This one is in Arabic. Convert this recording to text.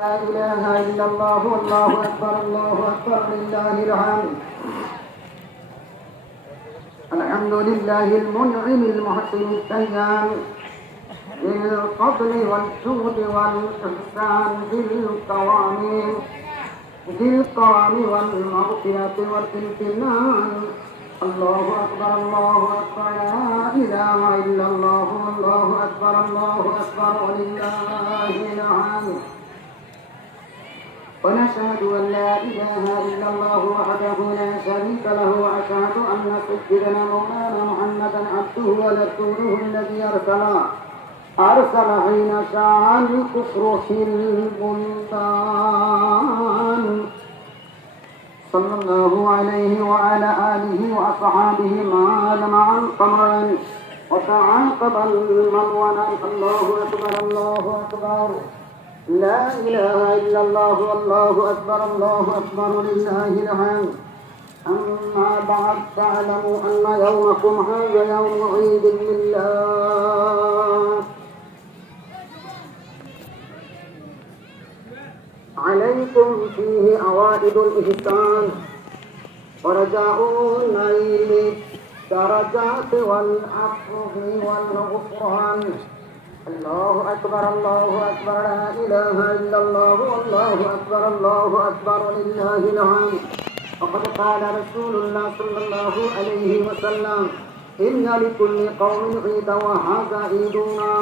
لا إله إلا الله والله أكبر الله أكبر لله الحمد. الحمد لله المنعم المحسن التيام بالفضل والجود والإحسان ذي الكرم والمغفرة والامتنان. الله أكبر الله أكبر لا إله إلا الله والله أكبر الله أكبر ولله الحمد. ونشهد أن لا إله إلا الله وحده لا شريك له وأشهد أن سيدنا مولانا محمدا عبده ورسوله الذي أرسل حين شاء الكفر في البلدان صلى الله عليه وعلى آله وأصحابه ما لمع قمرا وتعاقب الملونا. الله أكبر الله أكبر لا إله إلا الله والله أكبر الله أكبر لله الحمد. أما بعد فاعلموا أن يومكم هذا يوم عيد لله عليكم فيه عوائد الإحسان ورجاء نيل درجات والعفو والغفران. الله أكبر الله أكبر لا إله إلا الله والله أكبر الله أكبر لله الحمد. وقد قال رسول الله صلى الله عليه وسلم: إن لكل قوم عيدا وهذا عيدنا.